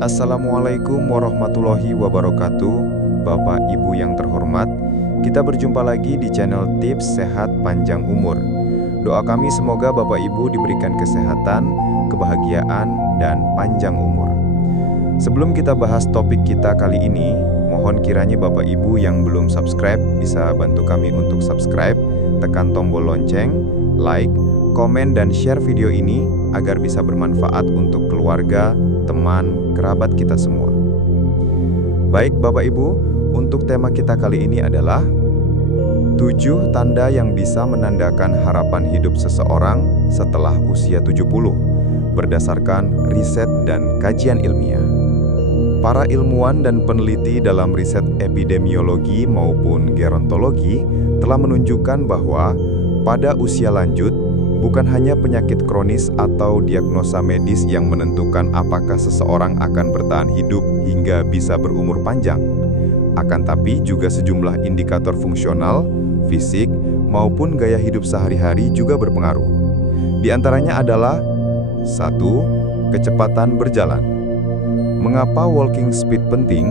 Assalamualaikum warahmatullahi wabarakatuh. Bapak Ibu yang terhormat, kita berjumpa lagi di channel Tips Sehat Panjang Umur. Doa kami semoga Bapak Ibu diberikan kesehatan, kebahagiaan, dan panjang umur. Sebelum kita bahas topik kita kali ini, mohon kiranya Bapak Ibu yang belum subscribe bisa bantu kami untuk subscribe, tekan tombol lonceng, like, komen, dan share video ini agar bisa bermanfaat untuk keluarga, teman, kerabat kita semua. Baik Bapak Ibu, untuk tema kita kali ini adalah 7 tanda yang bisa menandakan harapan hidup seseorang setelah usia 70 berdasarkan riset dan kajian ilmiah. Para ilmuwan dan peneliti dalam riset epidemiologi maupun gerontologi telah menunjukkan bahwa pada usia lanjut, bukan hanya penyakit kronis atau diagnosa medis yang menentukan apakah seseorang akan bertahan hidup hingga bisa berumur panjang, akan tapi juga sejumlah indikator fungsional, fisik, maupun gaya hidup sehari-hari juga berpengaruh. Di antaranya adalah 1. Kecepatan berjalan. Mengapa walking speed penting?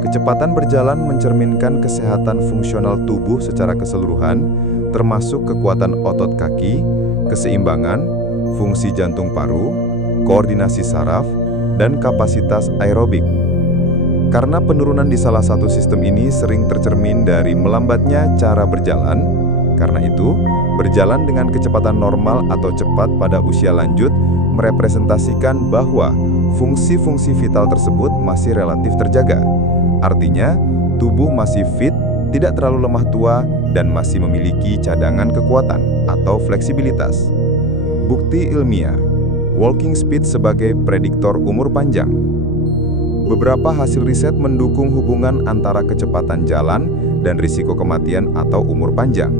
Kecepatan berjalan mencerminkan kesehatan fungsional tubuh secara keseluruhan, termasuk kekuatan otot kaki, keseimbangan, fungsi jantung paru, koordinasi saraf, dan kapasitas aerobik. Karena penurunan di salah satu sistem ini sering tercermin dari melambatnya cara berjalan, karena itu, berjalan dengan kecepatan normal atau cepat pada usia lanjut merepresentasikan bahwa fungsi-fungsi vital tersebut masih relatif terjaga. Artinya, tubuh masih fit, tidak terlalu lemah tua, dan masih memiliki cadangan kekuatan atau fleksibilitas. Bukti ilmiah, walking speed sebagai prediktor umur panjang. Beberapa hasil riset mendukung hubungan antara kecepatan jalan dan risiko kematian atau umur panjang.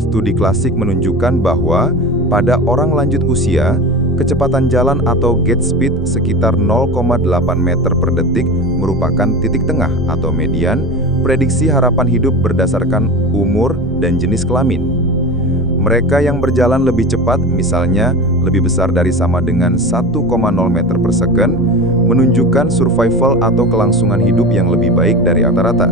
Studi klasik menunjukkan bahwa pada orang lanjut usia, kecepatan jalan atau gait speed sekitar 0,8 meter per detik merupakan titik tengah atau median prediksi harapan hidup berdasarkan umur dan jenis kelamin. Mereka yang berjalan lebih cepat, misalnya lebih besar dari sama dengan 1,0 meter per second, menunjukkan survival atau kelangsungan hidup yang lebih baik dari rata-rata.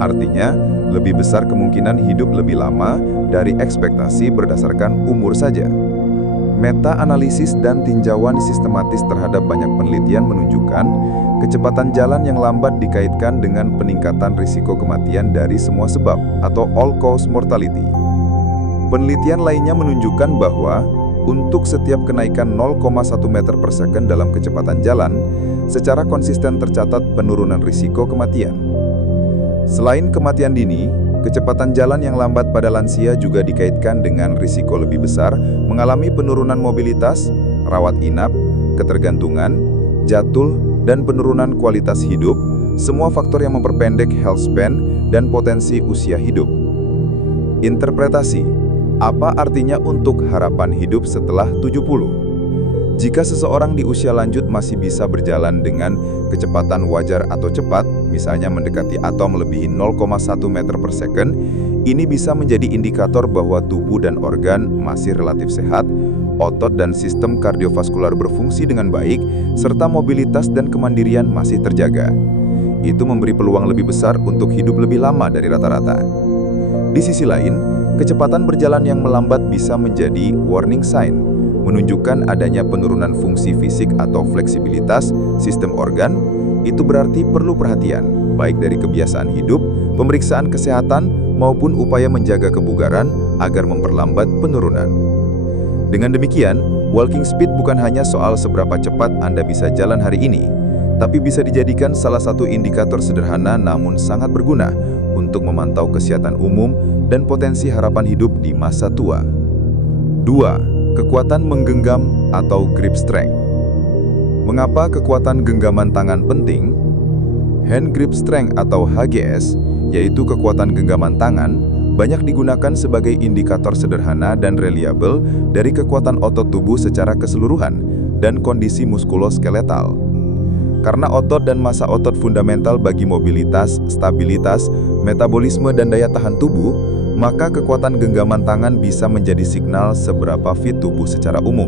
Artinya, lebih besar kemungkinan hidup lebih lama dari ekspektasi berdasarkan umur saja. Meta-analisis dan tinjauan sistematis terhadap banyak penelitian menunjukkan kecepatan jalan yang lambat dikaitkan dengan peningkatan risiko kematian dari semua sebab atau all-cause mortality. Penelitian lainnya menunjukkan bahwa untuk setiap kenaikan 0,1 meter per second dalam kecepatan jalan, secara konsisten tercatat penurunan risiko kematian. Selain kematian dini, kecepatan jalan yang lambat pada lansia juga dikaitkan dengan risiko lebih besar mengalami penurunan mobilitas, rawat inap, ketergantungan, jatuh, dan penurunan kualitas hidup, semua faktor yang memperpendek health span dan potensi usia hidup. Interpretasi, apa artinya untuk harapan hidup setelah 70? Jika seseorang di usia lanjut masih bisa berjalan dengan kecepatan wajar atau cepat, misalnya mendekati atau melebihi 0,1 meter per second, ini bisa menjadi indikator bahwa tubuh dan organ masih relatif sehat, otot dan sistem kardiovaskular berfungsi dengan baik, serta mobilitas dan kemandirian masih terjaga. Itu memberi peluang lebih besar untuk hidup lebih lama dari rata-rata. Di sisi lain, kecepatan berjalan yang melambat bisa menjadi warning sign, menunjukkan adanya penurunan fungsi fisik atau fleksibilitas sistem organ. Itu berarti perlu perhatian, baik dari kebiasaan hidup, pemeriksaan kesehatan, maupun upaya menjaga kebugaran agar memperlambat penurunan. Dengan demikian, walking speed bukan hanya soal seberapa cepat Anda bisa jalan hari ini, tapi bisa dijadikan salah satu indikator sederhana namun sangat berguna untuk memantau kesehatan umum dan potensi harapan hidup di masa tua. 2. Kekuatan menggenggam atau grip strength. Mengapa kekuatan genggaman tangan penting? Hand grip strength atau HGS, yaitu kekuatan genggaman tangan, banyak digunakan sebagai indikator sederhana dan reliabel dari kekuatan otot tubuh secara keseluruhan dan kondisi muskuloskeletal. Karena otot dan massa otot fundamental bagi mobilitas, stabilitas, metabolisme, dan daya tahan tubuh, maka kekuatan genggaman tangan bisa menjadi signal seberapa fit tubuh secara umum,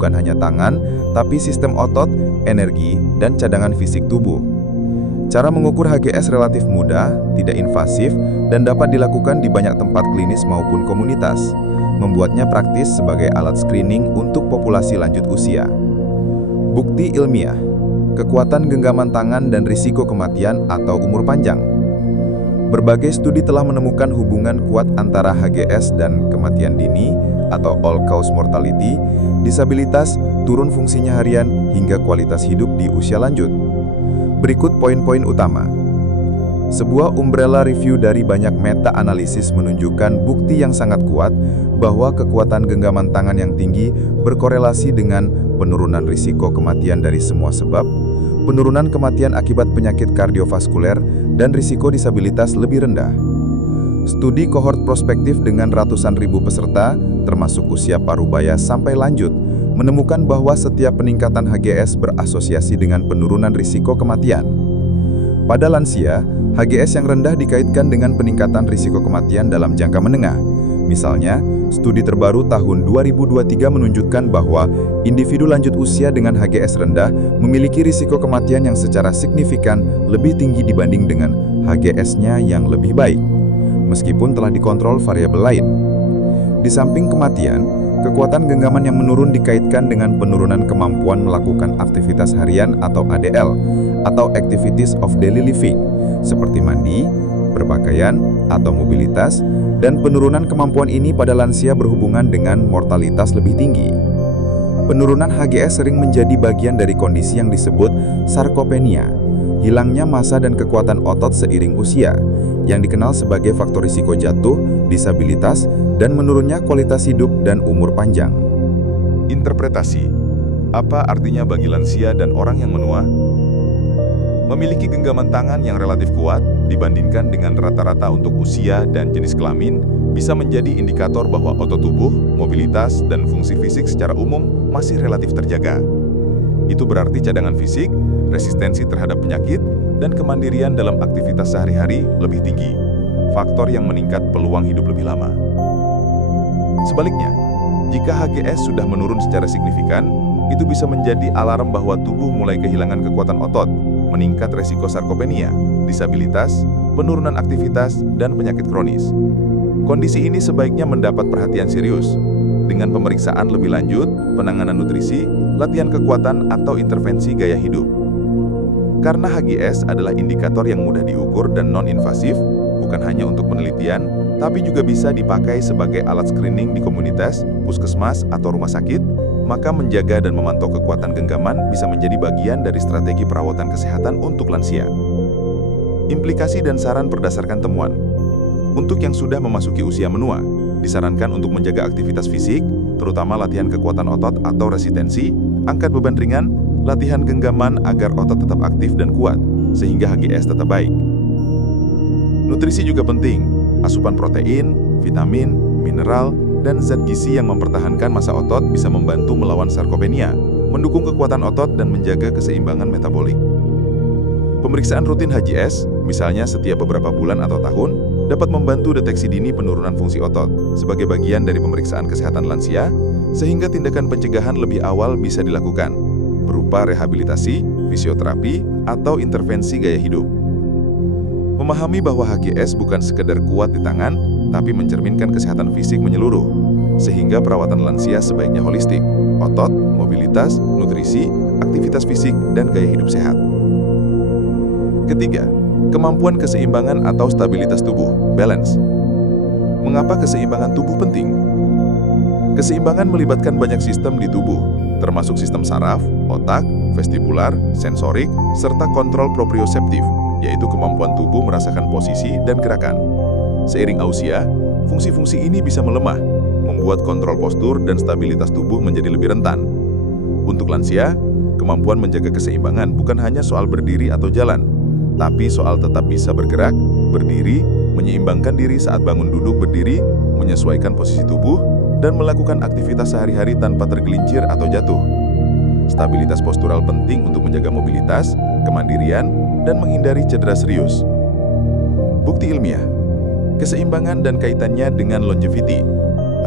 bukan hanya tangan, tapi sistem otot, energi, dan cadangan fisik tubuh. Cara mengukur HGS relatif mudah, tidak invasif, dan dapat dilakukan di banyak tempat klinis maupun komunitas, membuatnya praktis sebagai alat screening untuk populasi lanjut usia. Bukti ilmiah, kekuatan genggaman tangan dan risiko kematian atau umur panjang. Berbagai studi telah menemukan hubungan kuat antara HGS dan kematian dini atau all-cause mortality, disabilitas, turun fungsinya harian, hingga kualitas hidup di usia lanjut. Berikut poin-poin utama. Sebuah umbrella review dari banyak meta-analisis menunjukkan bukti yang sangat kuat bahwa kekuatan genggaman tangan yang tinggi berkorelasi dengan penurunan risiko kematian dari semua sebab, penurunan kematian akibat penyakit kardiovaskuler, dan risiko disabilitas lebih rendah. Studi kohort prospektif dengan ratusan ribu peserta, termasuk usia parubaya sampai lanjut, menemukan bahwa setiap peningkatan HGS berasosiasi dengan penurunan risiko kematian. Pada lansia, HGS yang rendah dikaitkan dengan peningkatan risiko kematian dalam jangka menengah. Misalnya, studi terbaru tahun 2023 menunjukkan bahwa individu lanjut usia dengan HGS rendah memiliki risiko kematian yang secara signifikan lebih tinggi dibanding dengan HGS-nya yang lebih baik, meskipun telah dikontrol variabel lain. Di samping kematian, kekuatan genggaman yang menurun dikaitkan dengan penurunan kemampuan melakukan aktivitas harian atau ADL, atau Activities of Daily Living, seperti mandi, berpakaian, atau mobilitas, dan penurunan kemampuan ini pada lansia berhubungan dengan mortalitas lebih tinggi. Penurunan HGS sering menjadi bagian dari kondisi yang disebut sarkopenia, hilangnya massa dan kekuatan otot seiring usia, yang dikenal sebagai faktor risiko jatuh, disabilitas, dan menurunnya kualitas hidup dan umur panjang. Interpretasi. Apa artinya bagi lansia dan orang yang menua? Memiliki genggaman tangan yang relatif kuat dibandingkan dengan rata-rata untuk usia dan jenis kelamin bisa menjadi indikator bahwa otot tubuh, mobilitas, dan fungsi fisik secara umum masih relatif terjaga. Itu berarti cadangan fisik, resistensi terhadap penyakit, dan kemandirian dalam aktivitas sehari-hari lebih tinggi, faktor yang meningkat peluang hidup lebih lama. Sebaliknya, jika HGS sudah menurun secara signifikan, itu bisa menjadi alarm bahwa tubuh mulai kehilangan kekuatan otot, meningkat resiko sarkopenia, disabilitas, penurunan aktivitas, dan penyakit kronis. Kondisi ini sebaiknya mendapat perhatian serius, dengan pemeriksaan lebih lanjut, penanganan nutrisi, latihan kekuatan, atau intervensi gaya hidup. Karena HGS adalah indikator yang mudah diukur dan non-invasif, bukan hanya untuk penelitian, tapi juga bisa dipakai sebagai alat screening di komunitas, puskesmas, atau rumah sakit, maka menjaga dan memantau kekuatan genggaman bisa menjadi bagian dari strategi perawatan kesehatan untuk lansia. Implikasi dan saran berdasarkan temuan. Untuk yang sudah memasuki usia menua, disarankan untuk menjaga aktivitas fisik, terutama latihan kekuatan otot atau resistensi, angkat beban ringan, latihan genggaman agar otot tetap aktif dan kuat, sehingga HGS tetap baik. Nutrisi juga penting, asupan protein, vitamin, mineral, dan zat gizi yang mempertahankan massa otot bisa membantu melawan sarkopenia, mendukung kekuatan otot dan menjaga keseimbangan metabolik. Pemeriksaan rutin HGS, misalnya setiap beberapa bulan atau tahun, dapat membantu deteksi dini penurunan fungsi otot sebagai bagian dari pemeriksaan kesehatan lansia, sehingga tindakan pencegahan lebih awal bisa dilakukan, berupa rehabilitasi, fisioterapi, atau intervensi gaya hidup. Memahami bahwa HGS bukan sekedar kuat di tangan, tapi mencerminkan kesehatan fisik menyeluruh, sehingga perawatan lansia sebaiknya holistik, otot, mobilitas, nutrisi, aktivitas fisik, dan gaya hidup sehat. Ketiga, kemampuan keseimbangan atau stabilitas tubuh, balance. Mengapa keseimbangan tubuh penting? Keseimbangan melibatkan banyak sistem di tubuh, termasuk sistem saraf, otak, vestibular, sensorik, serta kontrol proprioseptif, yaitu kemampuan tubuh merasakan posisi dan gerakan. Seiring usia, fungsi-fungsi ini bisa melemah, membuat kontrol postur dan stabilitas tubuh menjadi lebih rentan. Untuk lansia, kemampuan menjaga keseimbangan bukan hanya soal berdiri atau jalan, tapi soal tetap bisa bergerak, berdiri, menyeimbangkan diri saat bangun duduk berdiri, menyesuaikan posisi tubuh, dan melakukan aktivitas sehari-hari tanpa tergelincir atau jatuh. Stabilitas postural penting untuk menjaga mobilitas, kemandirian, dan menghindari cedera serius. Bukti ilmiah. Keseimbangan dan kaitannya dengan longevity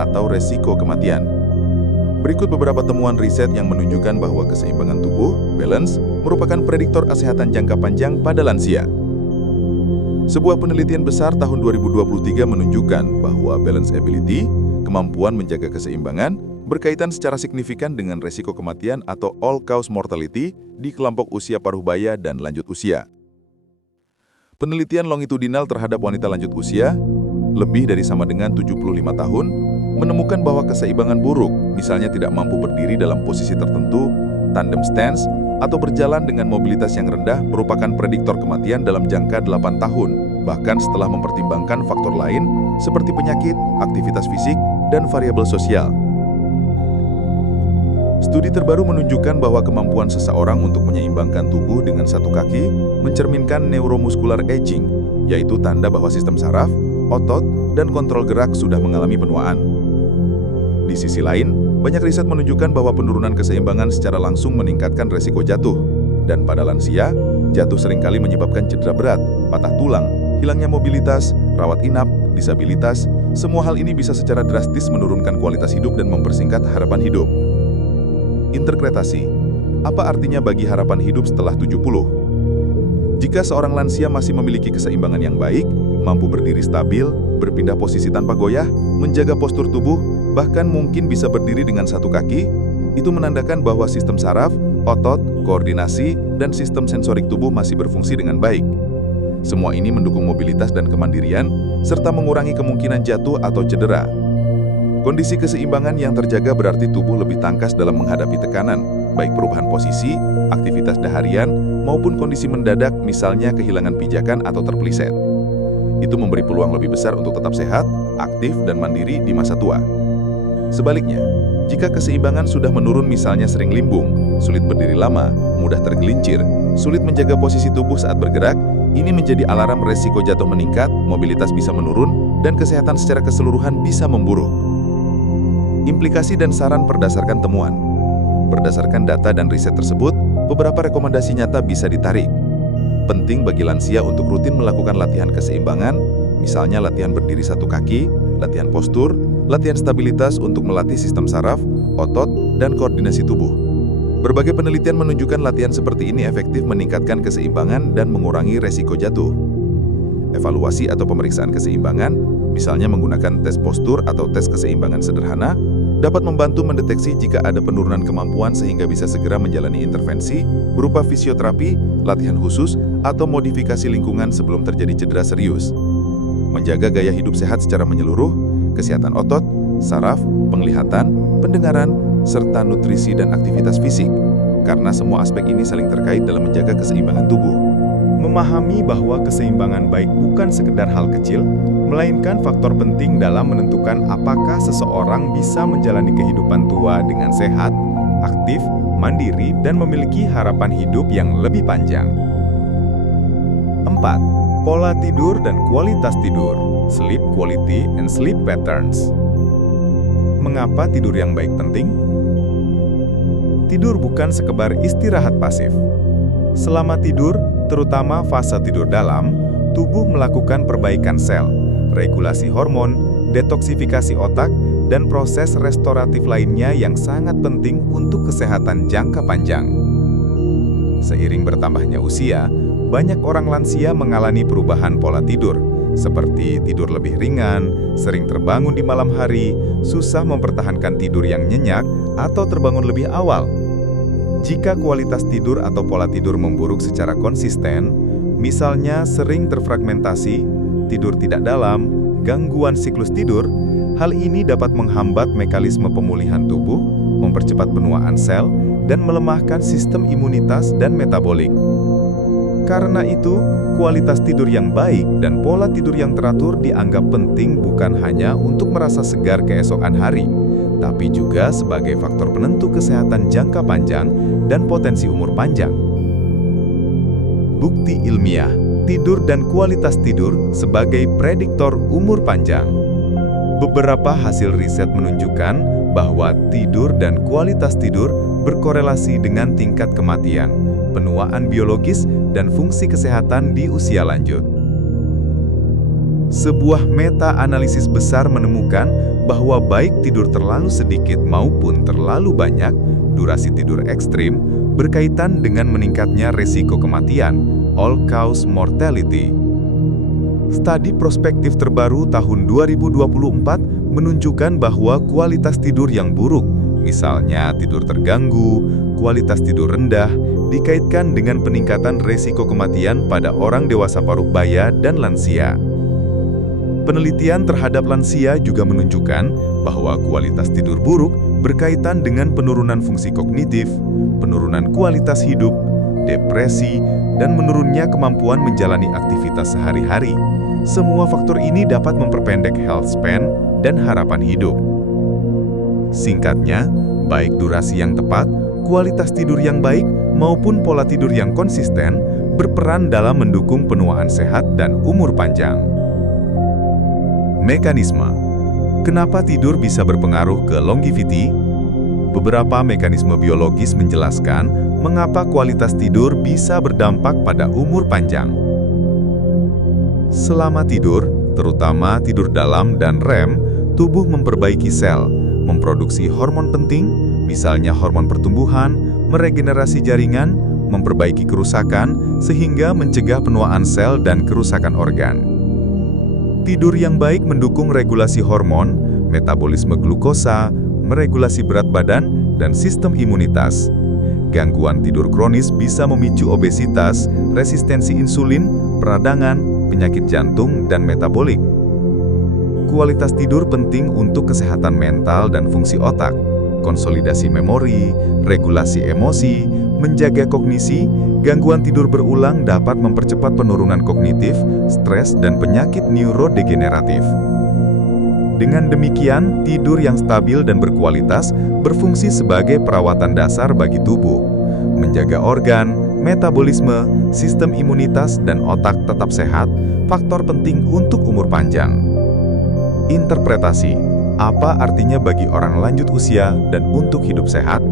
atau resiko kematian. Berikut beberapa temuan riset yang menunjukkan bahwa keseimbangan tubuh, balance, merupakan prediktor kesehatan jangka panjang pada lansia. Sebuah penelitian besar tahun 2023 menunjukkan bahwa balance ability, kemampuan menjaga keseimbangan, berkaitan secara signifikan dengan resiko kematian atau all-cause mortality di kelompok usia paruh-baya dan lanjut usia. Penelitian longitudinal terhadap wanita lanjut usia, lebih dari sama dengan 75 tahun, menemukan bahwa keseimbangan buruk, misalnya tidak mampu berdiri dalam posisi tertentu, tandem stance, atau berjalan dengan mobilitas yang rendah merupakan prediktor kematian dalam jangka 8 tahun, bahkan setelah mempertimbangkan faktor lain seperti penyakit, aktivitas fisik, dan variabel sosial. Studi terbaru menunjukkan bahwa kemampuan seseorang untuk menyeimbangkan tubuh dengan satu kaki mencerminkan neuromuscular aging, yaitu tanda bahwa sistem saraf, otot, dan kontrol gerak sudah mengalami penuaan. Di sisi lain, banyak riset menunjukkan bahwa penurunan keseimbangan secara langsung meningkatkan resiko jatuh. Dan pada lansia, jatuh seringkali menyebabkan cedera berat, patah tulang, hilangnya mobilitas, rawat inap, disabilitas. Semua hal ini bisa secara drastis menurunkan kualitas hidup dan mempersingkat harapan hidup. Interpretasi. Apa artinya bagi harapan hidup setelah 70? Jika seorang lansia masih memiliki keseimbangan yang baik, mampu berdiri stabil, berpindah posisi tanpa goyah, menjaga postur tubuh, bahkan mungkin bisa berdiri dengan satu kaki, itu menandakan bahwa sistem saraf, otot, koordinasi, dan sistem sensorik tubuh masih berfungsi dengan baik. Semua ini mendukung mobilitas dan kemandirian, serta mengurangi kemungkinan jatuh atau cedera. Kondisi keseimbangan yang terjaga berarti tubuh lebih tangkas dalam menghadapi tekanan, baik perubahan posisi, aktivitas harian, maupun kondisi mendadak, misalnya kehilangan pijakan atau terpeleset. Itu memberi peluang lebih besar untuk tetap sehat, aktif, dan mandiri di masa tua. Sebaliknya, jika keseimbangan sudah menurun, misalnya sering limbung, sulit berdiri lama, mudah tergelincir, sulit menjaga posisi tubuh saat bergerak, ini menjadi alarm resiko jatuh meningkat, mobilitas bisa menurun, dan kesehatan secara keseluruhan bisa memburuk. Implikasi dan saran berdasarkan temuan. Berdasarkan data dan riset tersebut, beberapa rekomendasi nyata bisa ditarik. Penting bagi lansia untuk rutin melakukan latihan keseimbangan, misalnya latihan berdiri satu kaki, latihan postur, latihan stabilitas untuk melatih sistem saraf, otot, dan koordinasi tubuh. Berbagai penelitian menunjukkan latihan seperti ini efektif meningkatkan keseimbangan dan mengurangi resiko jatuh. Evaluasi atau pemeriksaan keseimbangan, misalnya menggunakan tes postur atau tes keseimbangan sederhana, dapat membantu mendeteksi jika ada penurunan kemampuan sehingga bisa segera menjalani intervensi berupa fisioterapi, latihan khusus, atau modifikasi lingkungan sebelum terjadi cedera serius. Menjaga gaya hidup sehat secara menyeluruh, kesehatan otot, saraf, penglihatan, pendengaran, serta nutrisi dan aktivitas fisik, karena semua aspek ini saling terkait dalam menjaga keseimbangan tubuh. Memahami bahwa keseimbangan baik bukan sekedar hal kecil, melainkan faktor penting dalam menentukan apakah seseorang bisa menjalani kehidupan tua dengan sehat, aktif, mandiri, dan memiliki harapan hidup yang lebih panjang. 4. Pola tidur dan kualitas tidur, sleep quality and sleep patterns. Mengapa tidur yang baik penting? Tidur bukan sekedar istirahat pasif. Selama tidur, terutama fase tidur dalam, tubuh melakukan perbaikan sel, regulasi hormon, detoksifikasi otak, dan proses restoratif lainnya yang sangat penting untuk kesehatan jangka panjang. Seiring bertambahnya usia, banyak orang lansia mengalami perubahan pola tidur, seperti tidur lebih ringan, sering terbangun di malam hari, susah mempertahankan tidur yang nyenyak, atau terbangun lebih awal. Jika kualitas tidur atau pola tidur memburuk secara konsisten, misalnya sering terfragmentasi, tidur tidak dalam, gangguan siklus tidur, hal ini dapat menghambat mekanisme pemulihan tubuh, mempercepat penuaan sel, dan melemahkan sistem imunitas dan metabolik. Karena itu, kualitas tidur yang baik dan pola tidur yang teratur dianggap penting bukan hanya untuk merasa segar keesokan hari, tapi juga sebagai faktor penentu kesehatan jangka panjang dan potensi umur panjang. Bukti ilmiah, tidur dan kualitas tidur sebagai prediktor umur panjang. Beberapa hasil riset menunjukkan bahwa tidur dan kualitas tidur berkorelasi dengan tingkat kematian, penuaan biologis, dan fungsi kesehatan di usia lanjut. Sebuah meta-analisis besar menemukan bahwa baik tidur terlalu sedikit maupun terlalu banyak, durasi tidur ekstrim berkaitan dengan meningkatnya resiko kematian, all-cause mortality. Studi prospektif terbaru tahun 2024 menunjukkan bahwa kualitas tidur yang buruk, misalnya tidur terganggu, kualitas tidur rendah, dikaitkan dengan peningkatan resiko kematian pada orang dewasa paruh baya dan lansia. Penelitian terhadap lansia juga menunjukkan bahwa kualitas tidur buruk berkaitan dengan penurunan fungsi kognitif, penurunan kualitas hidup, depresi, dan menurunnya kemampuan menjalani aktivitas sehari-hari. Semua faktor ini dapat memperpendek health span dan harapan hidup. Singkatnya, baik durasi yang tepat, kualitas tidur yang baik, maupun pola tidur yang konsisten berperan dalam mendukung penuaan sehat dan umur panjang. Mekanisme. Kenapa tidur bisa berpengaruh ke longevity? Beberapa mekanisme biologis menjelaskan mengapa kualitas tidur bisa berdampak pada umur panjang. Selama tidur, terutama tidur dalam dan REM, tubuh memperbaiki sel, memproduksi hormon penting, misalnya hormon pertumbuhan, meregenerasi jaringan, memperbaiki kerusakan, sehingga mencegah penuaan sel dan kerusakan organ. Tidur yang baik mendukung regulasi hormon, metabolisme glukosa, meregulasi berat badan, dan sistem imunitas. Gangguan tidur kronis bisa memicu obesitas, resistensi insulin, peradangan, penyakit jantung, dan metabolik. Kualitas tidur penting untuk kesehatan mental dan fungsi otak, konsolidasi memori, regulasi emosi, menjaga kognisi. Gangguan tidur berulang dapat mempercepat penurunan kognitif, stres, dan penyakit neurodegeneratif. Dengan demikian, tidur yang stabil dan berkualitas berfungsi sebagai perawatan dasar bagi tubuh, menjaga organ, metabolisme, sistem imunitas, dan otak tetap sehat, faktor penting untuk umur panjang. Interpretasi. Apa artinya bagi orang lanjut usia dan untuk hidup sehat?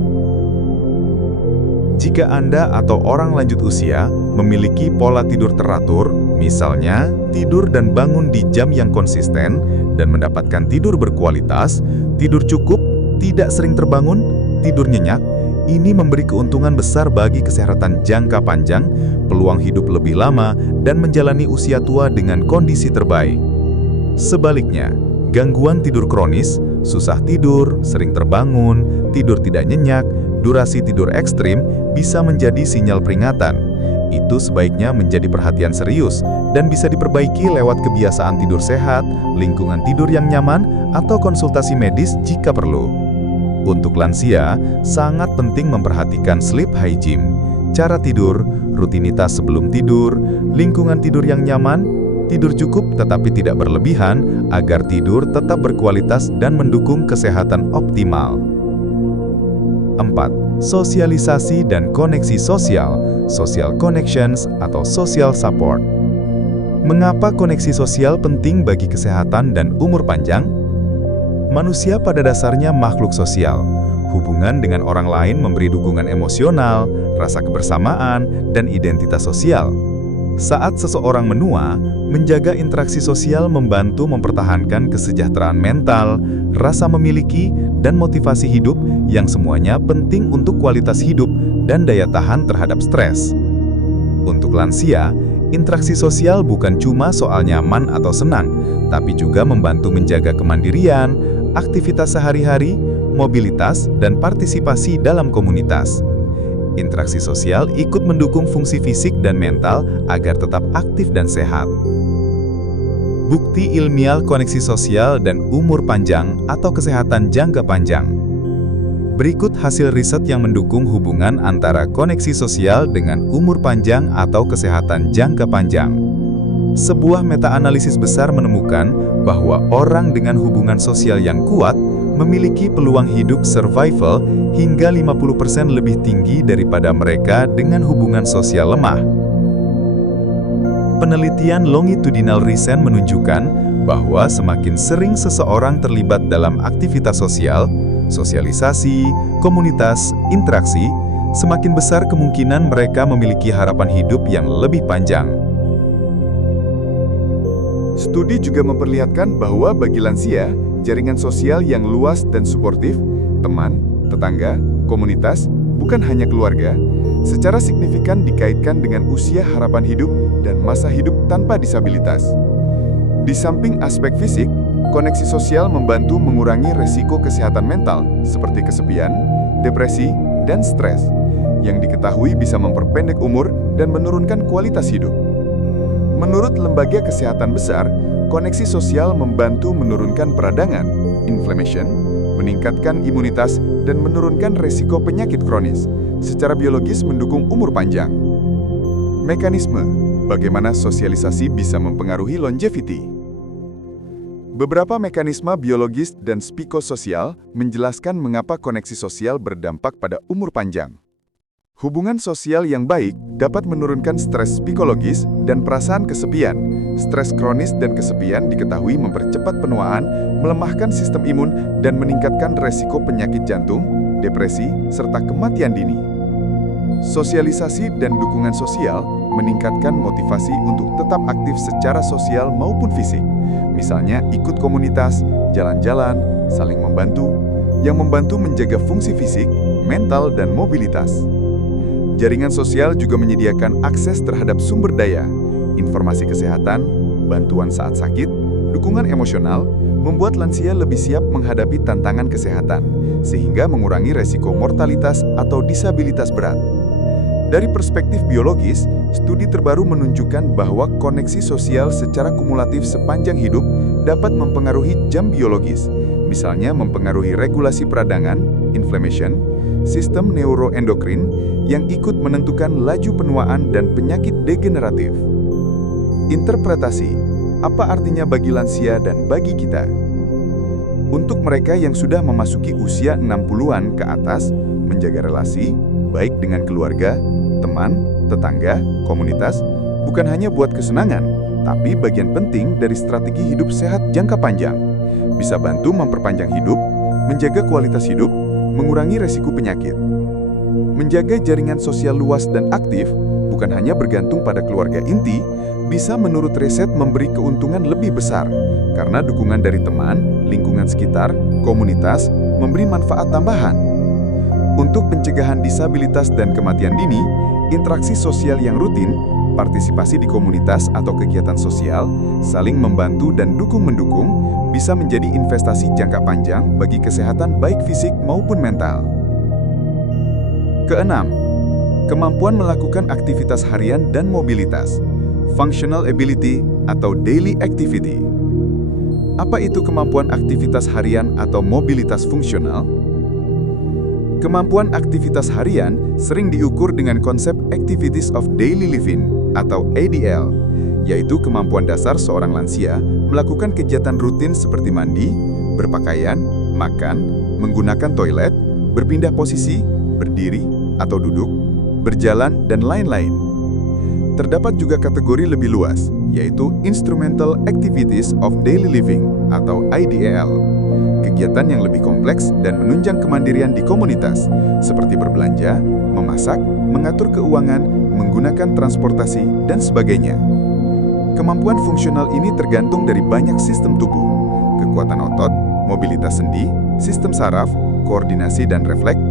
Jika Anda atau orang lanjut usia memiliki pola tidur teratur, misalnya tidur dan bangun di jam yang konsisten dan mendapatkan tidur berkualitas, tidur cukup, tidak sering terbangun, tidur nyenyak, ini memberi keuntungan besar bagi kesehatan jangka panjang, peluang hidup lebih lama, dan menjalani usia tua dengan kondisi terbaik. Sebaliknya, gangguan tidur kronis, susah tidur, sering terbangun, tidur tidak nyenyak, durasi tidur ekstrim bisa menjadi sinyal peringatan. Itu sebaiknya menjadi perhatian serius dan bisa diperbaiki lewat kebiasaan tidur sehat, lingkungan tidur yang nyaman, atau konsultasi medis jika perlu. Untuk lansia, sangat penting memperhatikan sleep hygiene, cara tidur, rutinitas sebelum tidur, lingkungan tidur yang nyaman, tidur cukup tetapi tidak berlebihan agar tidur tetap berkualitas dan mendukung kesehatan optimal. 4. Sosialisasi dan koneksi sosial, social connections atau social support. Mengapa koneksi sosial penting bagi kesehatan dan umur panjang? Manusia pada dasarnya makhluk sosial. Hubungan dengan orang lain memberi dukungan emosional, rasa kebersamaan, dan identitas sosial. Saat seseorang menua, menjaga interaksi sosial membantu mempertahankan kesejahteraan mental, rasa memiliki, dan motivasi hidup yang semuanya penting untuk kualitas hidup dan daya tahan terhadap stres. Untuk lansia, interaksi sosial bukan cuma soal nyaman atau senang, tapi juga membantu menjaga kemandirian, aktivitas sehari-hari, mobilitas, dan partisipasi dalam komunitas. Interaksi sosial ikut mendukung fungsi fisik dan mental agar tetap aktif dan sehat. Bukti ilmiah koneksi sosial dan umur panjang atau kesehatan jangka panjang. Berikut hasil riset yang mendukung hubungan antara koneksi sosial dengan umur panjang atau kesehatan jangka panjang. Sebuah meta-analisis besar menemukan bahwa orang dengan hubungan sosial yang kuat memiliki peluang hidup survival hingga 50% lebih tinggi daripada mereka dengan hubungan sosial lemah. Penelitian longitudinal recent menunjukkan bahwa semakin sering seseorang terlibat dalam aktivitas sosial, sosialisasi, komunitas, interaksi, semakin besar kemungkinan mereka memiliki harapan hidup yang lebih panjang. Studi juga memperlihatkan bahwa bagi lansia, jaringan sosial yang luas dan suportif, teman, tetangga, komunitas, bukan hanya keluarga, secara signifikan dikaitkan dengan usia harapan hidup dan masa hidup tanpa disabilitas. Di samping aspek fisik, koneksi sosial membantu mengurangi resiko kesehatan mental seperti kesepian, depresi, dan stres, yang diketahui bisa memperpendek umur dan menurunkan kualitas hidup. Menurut lembaga kesehatan besar, koneksi sosial membantu menurunkan peradangan, inflammation, meningkatkan imunitas, dan menurunkan resiko penyakit kronis, secara biologis mendukung umur panjang. Mekanisme, bagaimana sosialisasi bisa mempengaruhi longevity. Beberapa mekanisme biologis dan psikososial menjelaskan mengapa koneksi sosial berdampak pada umur panjang. Hubungan sosial yang baik dapat menurunkan stres psikologis dan perasaan kesepian. Stres kronis dan kesepian diketahui mempercepat penuaan, melemahkan sistem imun, dan meningkatkan resiko penyakit jantung, depresi, serta kematian dini. Sosialisasi dan dukungan sosial meningkatkan motivasi untuk tetap aktif secara sosial maupun fisik. Misalnya ikut komunitas, jalan-jalan, saling membantu, yang membantu menjaga fungsi fisik, mental, dan mobilitas. Jaringan sosial juga menyediakan akses terhadap sumber daya, informasi kesehatan, bantuan saat sakit, dukungan emosional, membuat lansia lebih siap menghadapi tantangan kesehatan, sehingga mengurangi resiko mortalitas atau disabilitas berat. Dari perspektif biologis, studi terbaru menunjukkan bahwa koneksi sosial secara kumulatif sepanjang hidup dapat mempengaruhi jam biologis, misalnya mempengaruhi regulasi peradangan, inflammation, sistem neuroendokrin yang ikut menentukan laju penuaan dan penyakit degeneratif. Interpretasi, apa artinya bagi lansia dan bagi kita? Untuk mereka yang sudah memasuki usia 60-an ke atas, menjaga relasi, baik dengan keluarga, teman, tetangga, komunitas, bukan hanya buat kesenangan, tapi bagian penting dari strategi hidup sehat jangka panjang. Bisa bantu memperpanjang hidup, menjaga kualitas hidup, mengurangi resiko penyakit. Menjaga jaringan sosial luas dan aktif, bukan hanya bergantung pada keluarga inti, bisa menurut riset memberi keuntungan lebih besar, karena dukungan dari teman, lingkungan sekitar, komunitas, memberi manfaat tambahan. Untuk pencegahan disabilitas dan kematian dini, interaksi sosial yang rutin, partisipasi di komunitas atau kegiatan sosial, saling membantu dan dukung-mendukung, bisa menjadi investasi jangka panjang bagi kesehatan baik fisik maupun mental. Keenam, kemampuan melakukan aktivitas harian dan mobilitas, functional ability atau daily activity. Apa itu kemampuan aktivitas harian atau mobilitas fungsional? Kemampuan aktivitas harian sering diukur dengan konsep Activities of Daily Living atau ADL, yaitu kemampuan dasar seorang lansia melakukan kegiatan rutin seperti mandi, berpakaian, makan, menggunakan toilet, berpindah posisi, berdiri atau duduk, berjalan, dan lain-lain. Terdapat juga kategori lebih luas, yaitu Instrumental Activities of Daily Living atau IDAL. Kegiatan yang lebih kompleks dan menunjang kemandirian di komunitas, seperti berbelanja, memasak, mengatur keuangan, menggunakan transportasi, dan sebagainya. Kemampuan fungsional ini tergantung dari banyak sistem tubuh, kekuatan otot, mobilitas sendi, sistem saraf, koordinasi dan refleks,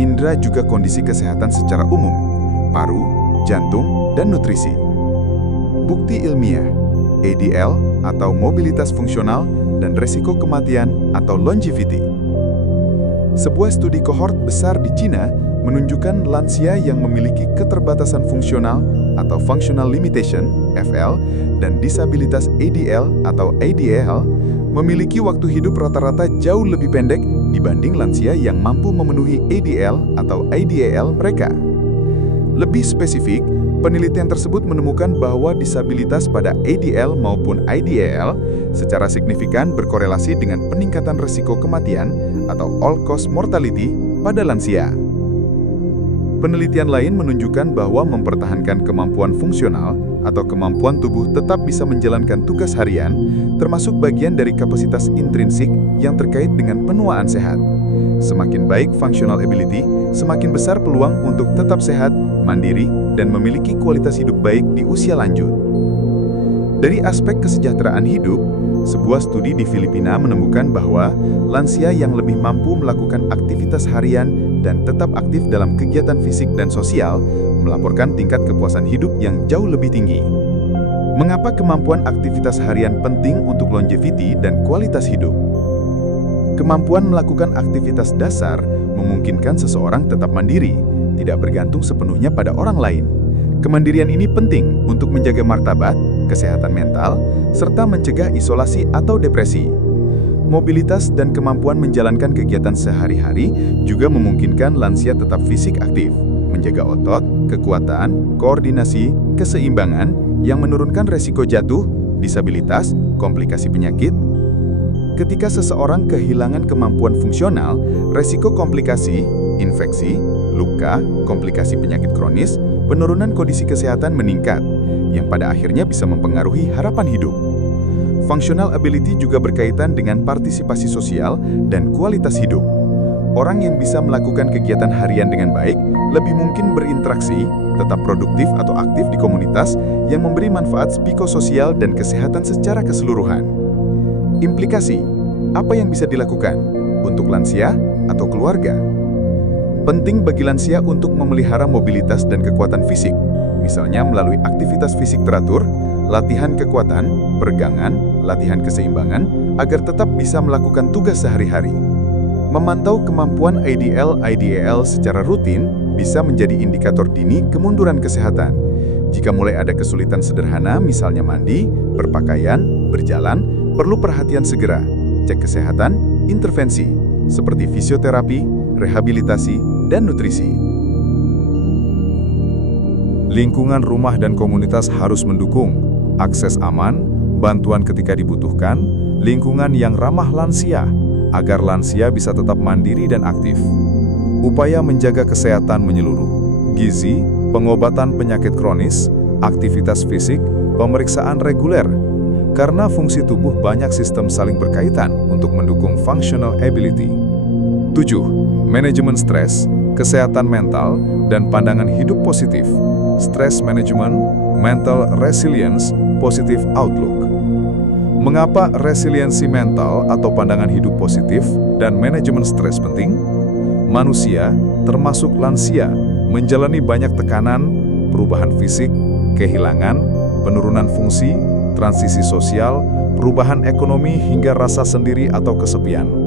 indera juga kondisi kesehatan secara umum, paru, jantung, dan nutrisi. Bukti ilmiah, ADL atau mobilitas fungsional, dan resiko kematian atau longevity. Sebuah studi kohort besar di Cina menunjukkan lansia yang memiliki keterbatasan fungsional atau functional limitation (FL) dan disabilitas ADL atau ADL memiliki waktu hidup rata-rata jauh lebih pendek dibanding lansia yang mampu memenuhi ADL atau IDAL mereka. Lebih spesifik, penelitian tersebut menemukan bahwa disabilitas pada ADL maupun IDAL secara signifikan berkorelasi dengan peningkatan risiko kematian atau all-cause mortality pada lansia. Penelitian lain menunjukkan bahwa mempertahankan kemampuan fungsional atau kemampuan tubuh tetap bisa menjalankan tugas harian, termasuk bagian dari kapasitas intrinsik yang terkait dengan penuaan sehat. Semakin baik functional ability, semakin besar peluang untuk tetap sehat, mandiri, dan memiliki kualitas hidup baik di usia lanjut. Dari aspek kesejahteraan hidup, sebuah studi di Filipina menemukan bahwa lansia yang lebih mampu melakukan aktivitas harian dan tetap aktif dalam kegiatan fisik dan sosial melaporkan tingkat kepuasan hidup yang jauh lebih tinggi. Mengapa kemampuan aktivitas harian penting untuk longevity dan kualitas hidup? Kemampuan melakukan aktivitas dasar memungkinkan seseorang tetap mandiri, tidak bergantung sepenuhnya pada orang lain. Kemandirian ini penting untuk menjaga martabat, kesehatan mental, serta mencegah isolasi atau depresi. Mobilitas dan kemampuan menjalankan kegiatan sehari-hari juga memungkinkan lansia tetap fisik aktif, menjaga otot, kekuatan, koordinasi, keseimbangan yang menurunkan resiko jatuh, disabilitas, komplikasi penyakit. Ketika seseorang kehilangan kemampuan fungsional, resiko komplikasi, infeksi, luka, komplikasi penyakit kronis, penurunan kondisi kesehatan meningkat, yang pada akhirnya bisa mempengaruhi harapan hidup. Functional ability juga berkaitan dengan partisipasi sosial dan kualitas hidup. Orang yang bisa melakukan kegiatan harian dengan baik lebih mungkin berinteraksi, tetap produktif atau aktif di komunitas yang memberi manfaat psikososial dan kesehatan secara keseluruhan. Implikasi, apa yang bisa dilakukan untuk lansia atau keluarga? Penting bagi lansia untuk memelihara mobilitas dan kekuatan fisik, misalnya melalui aktivitas fisik teratur, latihan kekuatan, peregangan, latihan keseimbangan, agar tetap bisa melakukan tugas sehari-hari. Memantau kemampuan IDL-IDEL secara rutin bisa menjadi indikator dini kemunduran kesehatan. Jika mulai ada kesulitan sederhana, misalnya mandi, berpakaian, berjalan, perlu perhatian segera. Cek kesehatan, intervensi, seperti fisioterapi, rehabilitasi, dan nutrisi. Lingkungan rumah dan komunitas harus mendukung akses aman, bantuan ketika dibutuhkan, lingkungan yang ramah lansia, agar lansia bisa tetap mandiri dan aktif. Upaya menjaga kesehatan menyeluruh, gizi, pengobatan penyakit kronis, aktivitas fisik, pemeriksaan reguler. Karena fungsi tubuh banyak sistem saling berkaitan untuk mendukung functional ability. 7. Manajemen stres, kesehatan mental, dan pandangan hidup positif. Stress management, mental resilience, positive outlook. Mengapa resiliensi mental atau pandangan hidup positif dan manajemen stres penting? Manusia, termasuk lansia, menjalani banyak tekanan, perubahan fisik, kehilangan, penurunan fungsi, transisi sosial, perubahan ekonomi hingga rasa sendiri atau kesepian.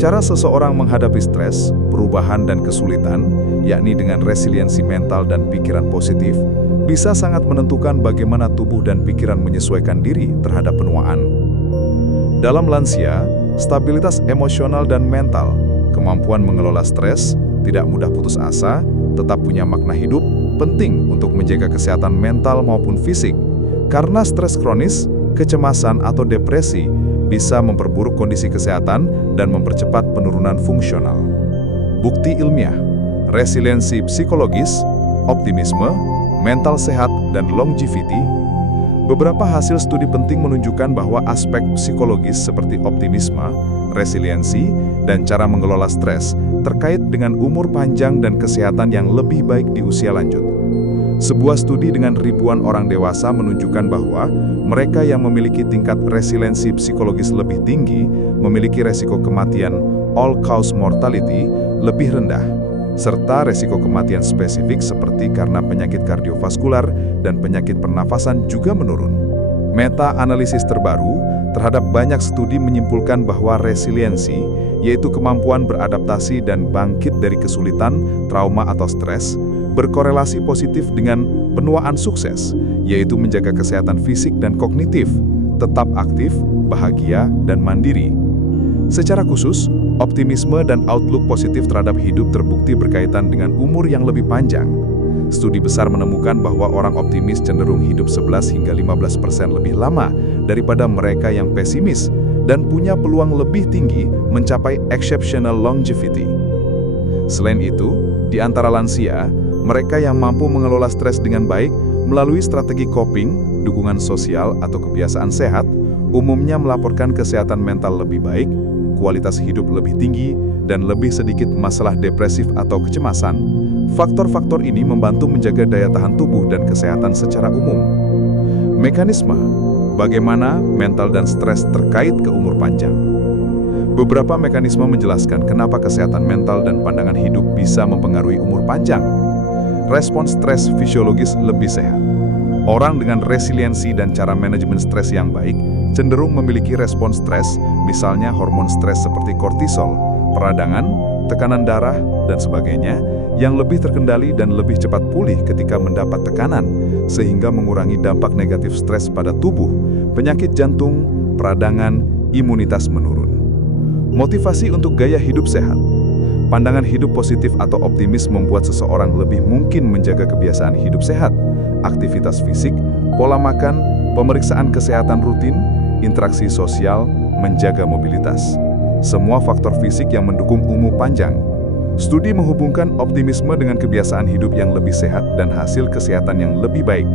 Cara seseorang menghadapi stres, perubahan dan kesulitan, yakni dengan resiliensi mental dan pikiran positif, bisa sangat menentukan bagaimana tubuh dan pikiran menyesuaikan diri terhadap penuaan. Dalam lansia, stabilitas emosional dan mental, kemampuan mengelola stres, tidak mudah putus asa, tetap punya makna hidup, penting untuk menjaga kesehatan mental maupun fisik. Karena stres kronis, kecemasan atau depresi bisa memperburuk kondisi kesehatan dan mempercepat penurunan fungsional. Bukti ilmiah, resiliensi psikologis, optimisme, mental sehat, dan longevity. Beberapa hasil studi penting menunjukkan bahwa aspek psikologis seperti optimisme, resiliensi, dan cara mengelola stres terkait dengan umur panjang dan kesehatan yang lebih baik di usia lanjut. Sebuah studi dengan ribuan orang dewasa menunjukkan bahwa mereka yang memiliki tingkat resiliensi psikologis lebih tinggi memiliki resiko kematian all-cause mortality lebih rendah, serta resiko kematian spesifik seperti karena penyakit kardiovaskular dan penyakit pernafasan juga menurun. Meta-analisis terbaru terhadap banyak studi menyimpulkan bahwa resiliensi, yaitu kemampuan beradaptasi dan bangkit dari kesulitan, trauma atau stres, berkorelasi positif dengan penuaan sukses, yaitu menjaga kesehatan fisik dan kognitif, tetap aktif, bahagia, dan mandiri. Secara khusus, optimisme dan outlook positif terhadap hidup terbukti berkaitan dengan umur yang lebih panjang. Studi besar menemukan bahwa orang optimis cenderung hidup 11 hingga 15% lebih lama daripada mereka yang pesimis dan punya peluang lebih tinggi mencapai exceptional longevity. Selain itu, di antara lansia, mereka yang mampu mengelola stres dengan baik melalui strategi coping, dukungan sosial, atau kebiasaan sehat, umumnya melaporkan kesehatan mental lebih baik, kualitas hidup lebih tinggi, dan lebih sedikit masalah depresif atau kecemasan. Faktor-faktor ini membantu menjaga daya tahan tubuh dan kesehatan secara umum. Mekanisme Bagaimana mental dan stres terkait ke umur panjang? Beberapa mekanisme menjelaskan kenapa kesehatan mental dan pandangan hidup bisa mempengaruhi umur panjang. Respons stres fisiologis lebih sehat. Orang dengan resiliensi dan cara manajemen stres yang baik cenderung memiliki respons stres, misalnya hormon stres seperti kortisol, peradangan, tekanan darah, dan sebagainya, yang lebih terkendali dan lebih cepat pulih ketika mendapat tekanan, sehingga mengurangi dampak negatif stres pada tubuh, penyakit jantung, peradangan, imunitas menurun. Motivasi untuk gaya hidup sehat. Pandangan hidup positif atau optimis membuat seseorang lebih mungkin menjaga kebiasaan hidup sehat, aktivitas fisik, pola makan, pemeriksaan kesehatan rutin, interaksi sosial, menjaga mobilitas. Semua faktor fisik yang mendukung umur panjang. Studi menghubungkan optimisme dengan kebiasaan hidup yang lebih sehat dan hasil kesehatan yang lebih baik.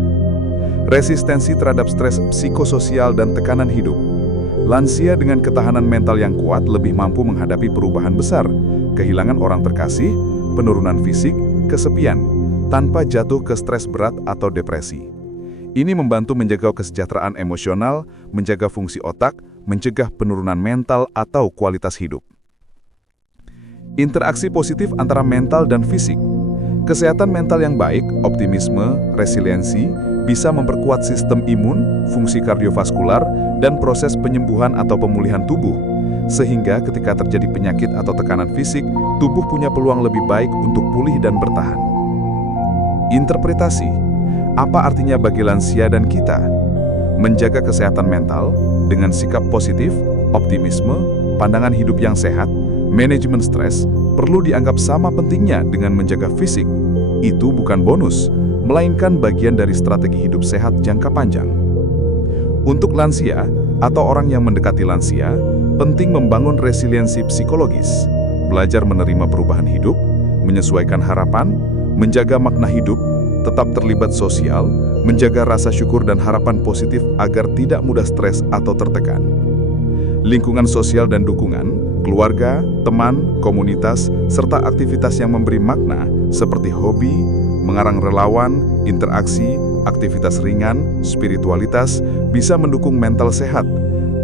Resistensi terhadap stres psikososial dan tekanan hidup. Lansia dengan ketahanan mental yang kuat lebih mampu menghadapi perubahan besar, kehilangan orang terkasih, penurunan fisik, kesepian, tanpa jatuh ke stres berat atau depresi. Ini membantu menjaga kesejahteraan emosional, menjaga fungsi otak, mencegah penurunan mental atau kualitas hidup. Interaksi positif antara mental dan fisik. Kesehatan mental yang baik, optimisme, resiliensi, bisa memperkuat sistem imun, fungsi kardiovaskular, dan proses penyembuhan atau pemulihan tubuh. Sehingga ketika terjadi penyakit atau tekanan fisik, tubuh punya peluang lebih baik untuk pulih dan bertahan. Interpretasi. Apa artinya bagi lansia dan kita? Menjaga kesehatan mental dengan sikap positif, optimisme, pandangan hidup yang sehat, manajemen stres perlu dianggap sama pentingnya dengan menjaga fisik. Itu bukan bonus, melainkan bagian dari strategi hidup sehat jangka panjang. Untuk lansia atau orang yang mendekati lansia, penting membangun resiliensi psikologis, belajar menerima perubahan hidup, menyesuaikan harapan, menjaga makna hidup, tetap terlibat sosial, menjaga rasa syukur dan harapan positif agar tidak mudah stres atau tertekan. Lingkungan sosial dan dukungan, keluarga, teman, komunitas, serta aktivitas yang memberi makna seperti hobi, mengarang relawan, interaksi, aktivitas ringan, spiritualitas, bisa mendukung mental sehat,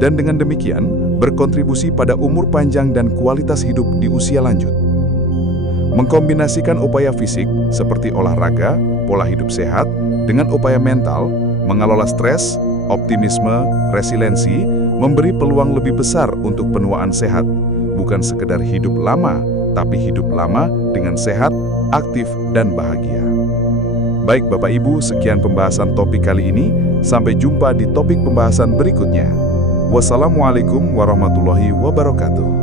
dan dengan demikian berkontribusi pada umur panjang dan kualitas hidup di usia lanjut. Mengkombinasikan upaya fisik seperti olahraga, pola hidup sehat, dengan upaya mental, mengelola stres, optimisme, resiliensi, memberi peluang lebih besar untuk penuaan sehat, bukan sekedar hidup lama, tapi hidup lama dengan sehat, aktif, dan bahagia. Baik Bapak Ibu, sekian pembahasan topik kali ini. Sampai jumpa di topik pembahasan berikutnya. Wassalamualaikum warahmatullahi wabarakatuh.